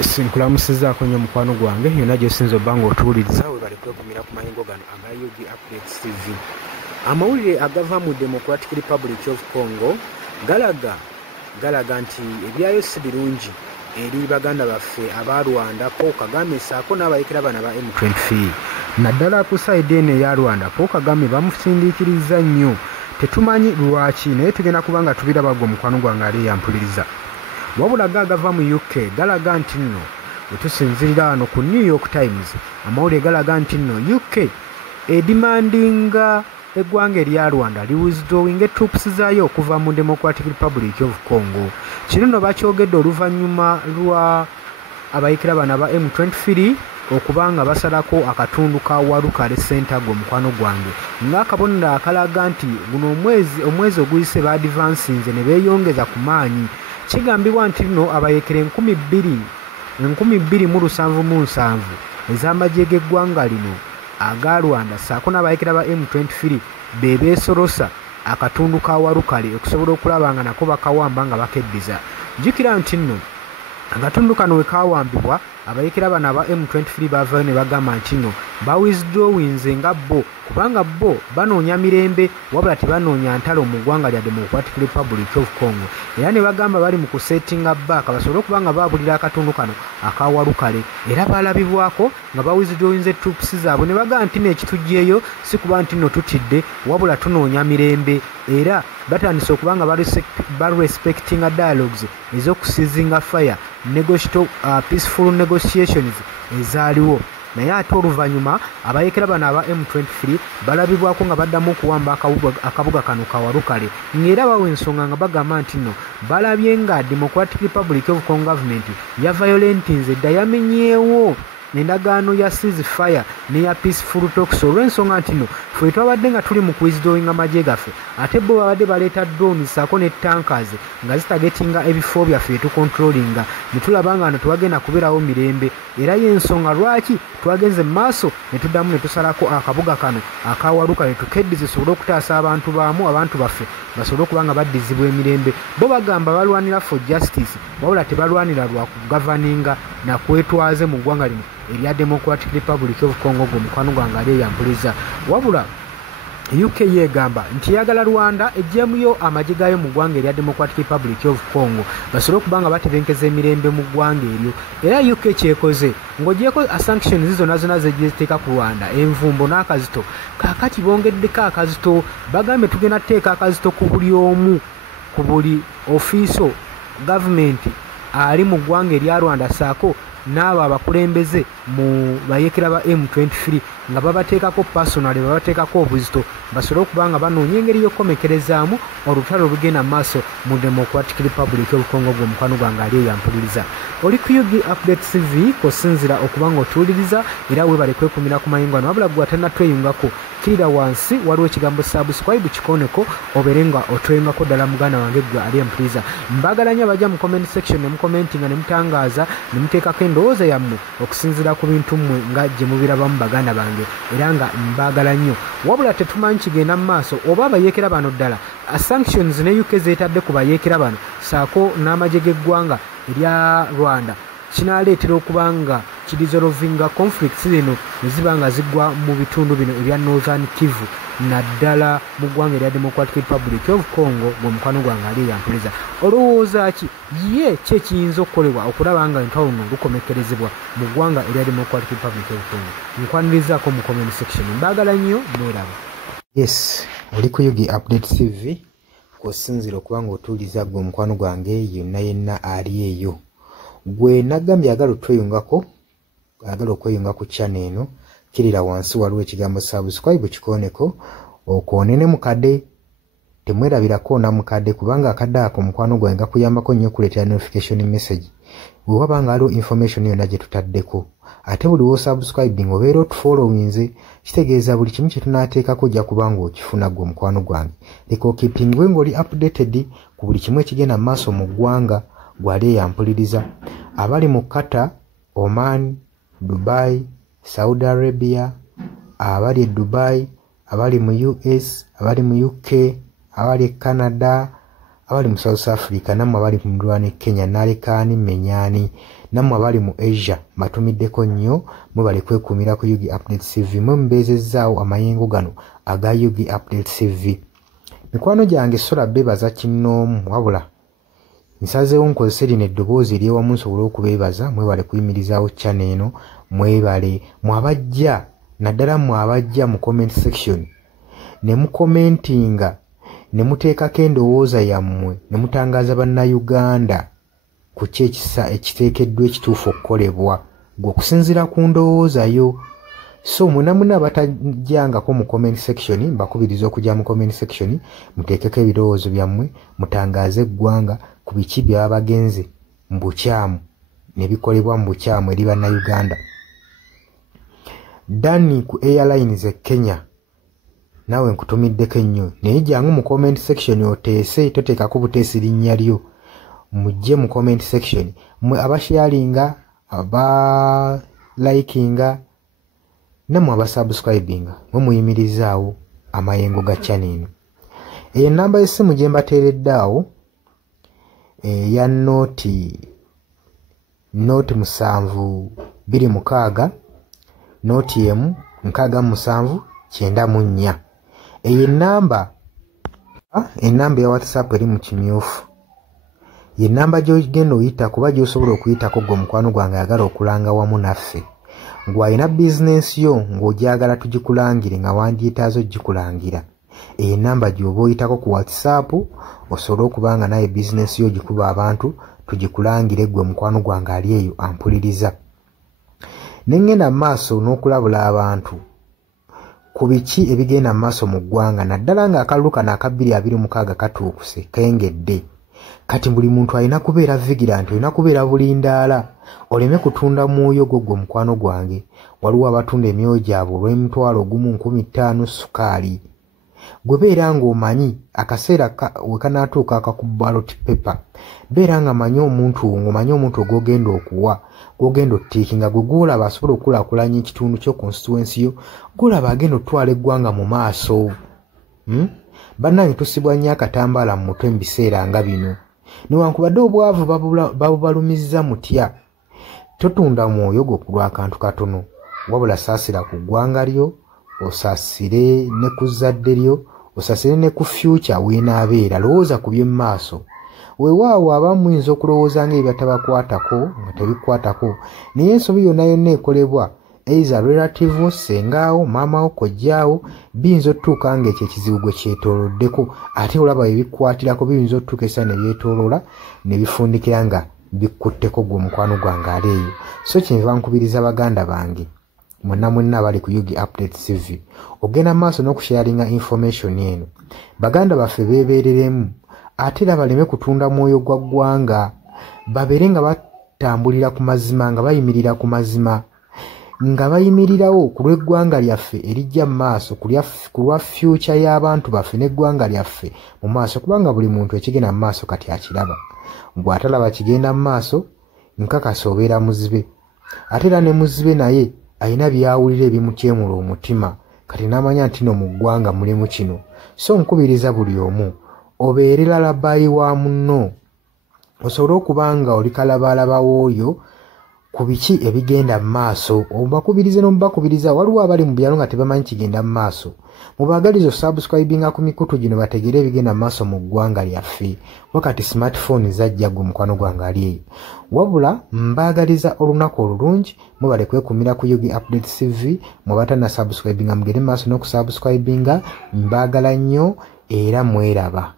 Sinkulamusizaako nnyo mukwano gwange yonna gy'osinza obba ng'otuwuliriza we bali kwegumira ku mayengo gano aga UG Updates TV. Amawulire agava mu Democratic Republic of Congo galaga nti ebyayo si birungi eri baganda baffe aba Rwanda. Paul Kagame saako n'abayekera bana ba M23 naddala ku sayidi eno eya Rwanda. Paul Kagame bamusindiikiriza nnyo, tetumanyi lwaki naye tugenda kuba nga tubirabagwa mukwano gwange ali yampuliriza. Wabula gava mu UK galaga nti nno wetusinzirira wano ku New York Times, amawulire galaga nti nno UK edimandinga eggwanga erya Rwanda liwithdrawing troops zaayo okuva mu Democratic Republic of Congo. Kino nno bakyogedde oluvannyuma lwa abayikira bana ba M23 okubanga basalako akatundu ka Warukale Centago mukwano gwange ng'akabonero akalaga nti guno omwezi oguyise baadivansinze ne beeyongeza ku maanyi. Kigambibwa nti nno abayekere 2,277 ez'amagye g'eggwanga lino aga Rwanda saako n'abayekera ba M23 beebeesolosa akatundu ka Warukale okusobola okulaba nga nako bakawamba nga bakeddiza. Jjukira nti nno akatundu kano we kawambibwa abayekera bano aba M23 bavayo ne bagamba nti nno bawithdrawinze nga bo kubanga bo banoonya mirembe wabula tebanoonya ntalo mu ggwanga lya Democratic Republic of Congo. Era ne bagamba bali mu kusettinga back basobole okuba nga baabulira akatundu kano akawalukale, era balabibwako nga bawithdrawinze troops zaabwe ne bagamba nti n'ekitujjeeyo si kuba nti nno tutidde wabula tunoonya mirembe, era batandise okuba nga barespectinga dialogues ez'okusizinga fire peaceful negotiations ezaaliwo. Naye ate oluvannyuma abayekera bano aba M23 balabibwako nga baddamu okuwamba akabuga kano kawalukale, ng'era bawa ensonga nga bagamba nti nno balabye nga Democratic Republic of Congo government ya violentinze dda yamenyeewo endagaano ya ceasefire neya peaceful talks olw'ensonga nti nno ffe twabadde nga tuli mu kuwithdrawinga amagye gaffe ate bo babadde baleeta drones saako ne tankers nga zitagetinga ebifo byaffe tukontrolinga ne tulaba nga no twagenda kubeerawo mirembe. Era y'ensonga lwaki twagenze mu maaso ne tuddamu ne tusalako akabuga kano akawaluka ne tukeddize sobole okutaasa abantu baffe basobole okuba nga baddizibwa emirembe. Bo bagamba balwanira for justice wabula tebalwanira lwa kugavaninga na kwetwaze mu ggwanga lino erya Democratic Republic of Congo gwe mukwano gwange ali eyampuliza. Wabula UK yegamba nti yagala Rwanda ejjemuyo amagye gaayo mu ggwanga erya Democratic Republic of Congo basobole okuba nga batebenkeza emirembe mu ggwanga eryo. Era UK kyekoze ng'ogyeko sanctions zonna zegiteeka ku Rwanda, envumbo n'akazito. Kaakati bongeddeko akazito, bagambye tugenda tuteeka akazito ku buli omu, ku buli ofiiso gavumenti ali mu ggwanga erya Rwanda saako n'abo abakulembeze mu bayekera ba M23 nga babateekako personally babateekako obuzito basobole okuba nga banoonya engeri y'okkomekerezaamu olutalo olugenda mu maaso mu Democratic Republic of Congo gwe mukwano gwange ali eyampuliriza. Oli ku UG Updates TV kosinzira okuba nga otuwuliriza era weebale kwekumira ku mayengo ano, wabula gwe atannatweyungako kirira wansi waliwo ekigambo subscribe kikoneko obeere nga otweyungako ddala muganda wange gwe ali empuliriza. Mbaagala nnyo abajja mu comment section ne mukomentinga ne mutangaaza ne muteekako endowooza yammwe okusinziira ku bintu mmwe nga gye mubirabamu baganda bange, era nga mbaagala nnyo. Wabula tetumanyi kigenda mu maaso oba abayeekera bano ddala sanctions ne UK zeetadde ku bayeekera bano saako n'amagye g'eggwanga erya Rwanda kinaaleetera okuba nga kidissolvinga conflicts zino ne ziba nga ziggwa mu bitundu bino ebya Northern Kivu naddala mu ggwanga erya Democratic Republic of Congo gwe mukwano gwange ali yampuliza. Olowooza ki ki ekiyinza okukolebwa okulaba nga entalo luno lukomekerezebwa mu ggwanga erya Democratic Republic of Congo? Nkwanirizaako mu comment section. Mbaagala nnyo mweraba. Yes, oli ku UG Updates TV kosinzira okuba nga otuuliza gwe mukwano gwange yenna ali eyo. Gwe nagambye agala otweyungako, agala okweyunga ku channel eno, kirira wansi waliwo ekigambo subscribe kikoneko okoonene mukadde, temwerabirako na mukadde kubanga akadde ako mukwano gwange gakuyambako nnyo okuleetera notification message bwe waba nga waliwo information yonna gye tutaddeko. Ate buli wo subscribing obeera otufollowinze kitegeeza buli kimu kye tunaateekako ojja kubanga okifuna gwe mukwano gwange. Leka okipingwe ng'oli updated ku buli kimu ekigenda mu maaso mu ggwanga gwali eyampuliriza. Abali mu Qatar, Oman, Dubai, Saudi Arabia, abali Dubai, abali mu US, abali mu UK, abali Canada, abali mu South Africa, nammwe abali mu Ndwani Kenya, Nalekani Menyani nammwe abali mu Asia mbatumiddeko nnyo mwebale kwekuumira ku Yugi Updates TV mwe mubeezezzaawo amayengo gano aga Yugi Updates TV. Mikwano gyange sola beebaza kinnoomu wabula nsazeewo nkozese lino eddoboozi ery'ewamu nsobole okubeebaza mwebale kuyimirizaawo channel eno mwebale mwabajja naddala mwabajja mu comment section ne mukomentinga ne muteekako endowooza yammwe ne mutangaaza bannayuganda ku ki ekiteekeddwa ekituufu okukolebwa gwe okusinziira ku ndowooza yo. So munamuna abatajjangako mu comment section mbakubiriza okujja mu comment section muteekeko ebirowoozo byammwe mutangaaze eggwanga ku biki byaba bagenze mu bukyamu ne bikolebwa mu bukyamu eri bannayuganda. Dani ku Airlines e Kenya nawe nkutumiddeko ennyo naye jjangu mu comment section oteese toteekako buteesi linnya lyo mujje mu comment section mwe abasharinga abalikinga namwe abasubscribinga mwe muyimirizaawo amayengo ga channel eno. Eyo namba y'essimu gye mbateeredde awo eya nooti 726 nooti emu 679. Eyo enamba ya WhatsApp eri mu kimyufu. Ye namba gy'ogenda oyita kuba gy'osobola okuyitako gwe mukwano gwange ayagala okulanga wamu naffe. Ng'alina bizinensi yo ng'ogyagala tugikulangire nga wandyetaazo gikulangira. Eyo namba gy'oba oyitako ku WhatsApp osobole okuba nga naye bizinensi yo gikuba abantu tugikulangire gwe mukwano gwange ali eyo ampuliriza. Nengenda maaso n'okulabula abantu ku biki ebigenda maaso mu ggwanga naddala nga akalulu kano aka 2026 katuukuse kengedde. Kati buli muntu alina kubeera vigilant, olina kubeera bulindaala oleme kutunda mwoyo gwo mukwano gwange. Waliwo abatunda emyoyo gyabwe olw'M1,1500 sukaali. Gwe beera ng'omanyi akaseera we kanaatuuka akakuba ballot paper beera nga manyi omuntu ng'omanyi omuntu ogwogenda okuwa gwogenda ottiikinga gwe gwolaba asobola okukulaakulanya ekitundu kyo constituency yo gwolaba agenda otwala eggwanga mu maaso. Bannange tusibwa nnyo akatambaala mu mutwe mu biseera nga bino newankubadde obwavu babubalumizza mutya. Totunda mwoyo gwo ku lw'akantu katono wabula saasira ku ggwanga lyo osaasire ne ku zadde lyo osaasire ne ku future weenaabeera. Lowooza ku by'emu maaso. Weewaawo abamu muyinza okulowooza ng'ebyo tabakwatako nga tebikwatako naye ensobi yonna yonna ekolebwa eiza relative sengaawo maamawo kojjaawo biyinza otutuuka ng'ekyo ekizibu gwe kyetooloddeko ate olaba ebikwatirako biyinza otutuuka essa ne byetooloola ne bifundikira nga bikkutteko gwe mukwano gwange ali eyo. So kyenva nkubiriza baganda bange mwenna abali ku Yugi Updates TV ogenda maaso n'okusharinga information eno. Baganda baffe beebeereremu ate era baleme kutunda mwoyo gwa ggwanga babeere nga batambulira ku mazima nga bayimirira ku mazima nga bayimirirawo ku lw'eggwanga lyaffe erijja mu maaso ku lwa future y'abantu baffe n'eggwanga lyaffe mu maaso kubanga buli muntu ekigenda mu maaso kati akiraba. Bw'atalaba kigenda mu maaso nkakasa obeera muzibe ate era ne muzibe naye alina byawulira ebimukyemula omutima kati n'amanya nti no mu ggwanga mulimu kino. So nkubiriza buli omu obeere lalabayi wa munno osobole okuba nga oli kalabaalaba w'oyo ku biki ebigenda mu maaso. Obakubirize n'omubakubiriza waliwo abali mu byalo nga tebamanyi kigenda mu maaso. Mubaagaliza osubscribinga ku mikutu gino bategeere ebigenda mu maaso mu ggwanga lyaffe wakati smartphone zajja gwe mukwano gwange ali eyo. Wabula mbaagaliza olunaku olulungi mwebale kwekuumira ku Yugi Updates TV mwebatanna subscribinga mugere maaso n'okusubscribinga. Mbaagala nnyo era mweraba.